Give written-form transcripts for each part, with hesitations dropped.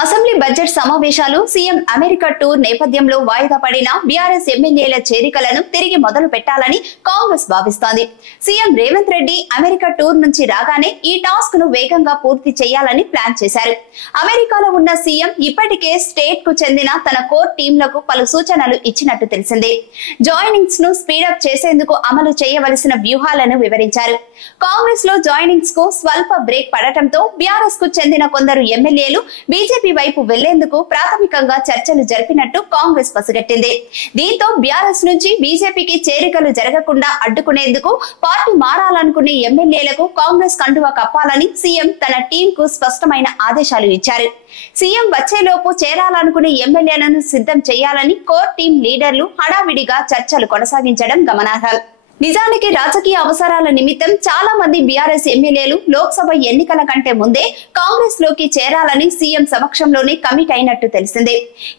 Assembly budget సమావేశాలు CM America tour నేపథ్యంలో వాయిదా పడిన బీఆర్ఎస్ ఎమ్మెల్యేల చేరికలను తిరిగి మొదలు పెట్టాలని కాంగ్రెస్ భావిస్తోంది. CM Revanth Reddy America tour నుంచి రాగానే ఈ టాస్క్ ను వేగంగా పూర్తి చేయాలని ప్లాన్ చేశారు. అమెరికాలో ఉన్న సీఎం ఇప్పటికే స్టేట్ కు చెందిన తన కోర్ టీంలకు పలు సూచనలు ఇచ్చినట్టు తెలిసింది. జాయినింగ్స్ ను స్పీడప్ చేసేందుకు అమలు చేయవలసిన వ్యూహాలను వివరించారు. కాంగ్రెస్ లో జాయినింగ్స్ కు స్వల్ప బ్రేక్ పడటంతో బీఆర్ఎస్ కు చెందిన కొందరు ఎమ్మెల్యేలు బీజేపీ వైపు వెళ్లేందుకు ప్రాథమికంగా చర్చలు జరిపినట్టు కాంగ్రెస్ పసిగట్టింది. దీంతో బీఆర్ఎస్ నుంచి బీజేపీకి చేరికలు జరగకుండా అడ్డుకునేందుకు పార్టీ మారాలనుకునే ఎమ్మెల్యేలకు కాంగ్రెస్ కండువా కప్పాలని సీఎం తన టీం కు స్పష్టమైన ఆదేశాలు ఇచ్చారు. సీఎం వచ్చేలోపు చేరాలనుకునే ఎమ్మెల్యేలను సిద్ధం చేయాలని కోర్ టీం లీడర్లు హడావిడిగా చర్చలు కొనసాగించడం గమనార్హం. నిజానికి రాజకీయ అవసరాల నిమిత్తం చాలా మంది బీఆర్ఎస్ ఎమ్మెల్యేలు లోక్సభ ఎన్నికల కంటే ముందే కాంగ్రెస్ లోకి చేరాలని సీఎం సమక్షంలోనే కమిట్ అయినట్టు తెలిసింది.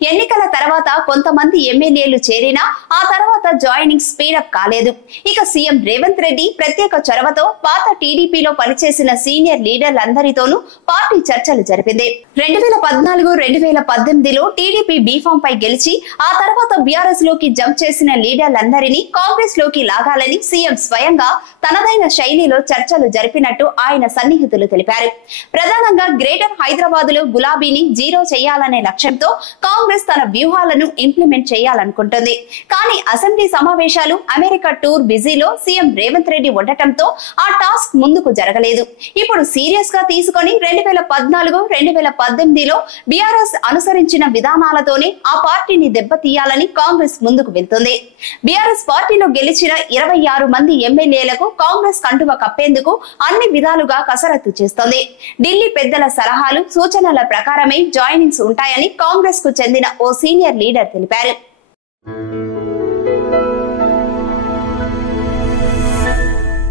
ఎన్నికల తర్వాత కొంతమంది ఎమ్మెల్యేలు చేరినా ఆ తర్వాత జాయినింగ్ స్పీడప్ కాలేదు. ఇక సీఎం రేవంత్ రెడ్డి ప్రత్యేక చొరవతో పాత టీడీపీలో పనిచేసిన సీనియర్ లీడర్లందరితోనూ పార్టీ చర్చలు జరిపింది. 2014-2018లో టీడీపీ బీఫామ్ పై గెలిచి ఆ తర్వాత బీఆర్ఎస్ లోకి జంప్ చేసిన లీడర్లందరినీ కాంగ్రెస్ లోకి లాగాలని సీఎం స్వయంగా తనదైన శైలిలో చర్చలు జరిపినట్టు ఆయన సన్నిహితులు తెలిపారు. ప్రధానంగా గ్రేటర్ హైదరాబాద్ లో గులాబీని జీరో చేయాలనే లక్ష్యంతో కాంగ్రెస్ తన వ్యూహాలను ఇంప్లిమెంట్ చేయాలనుకుంటుంది. కానీ అసెంబ్లీ సమావేశాలు, అమెరికా టూర్ బిజీలో సీఎం రేవంత్ రెడ్డి ఉండటంతో ఆ టాస్క్ ముందుకు జరగలేదు. ఇప్పుడు సీరియస్ గా తీసుకొని 2014-2018లో బీఆర్ఎస్ అనుసరించిన విధానాలతోనే ఆ పార్టీని దెబ్బతీయాలని కాంగ్రెస్ ముందుకు వెళ్తుంది. బీఆర్ఎస్ పార్టీలో గెలిచిన 26 మంది ఎమ్మెల్యేలకు కాంగ్రెస్ కండువ కప్పేందుకు అన్ని విధాలుగా కసరత్తు చేస్తోంది. ఢిల్లీ పెద్దల సలహాలు, సూచనల ప్రకారమే జాయినింగ్స్ ఉంటాయని కాంగ్రెస్ కు చెందిన ఓ సీనియర్ లీడర్ తెలిపారు.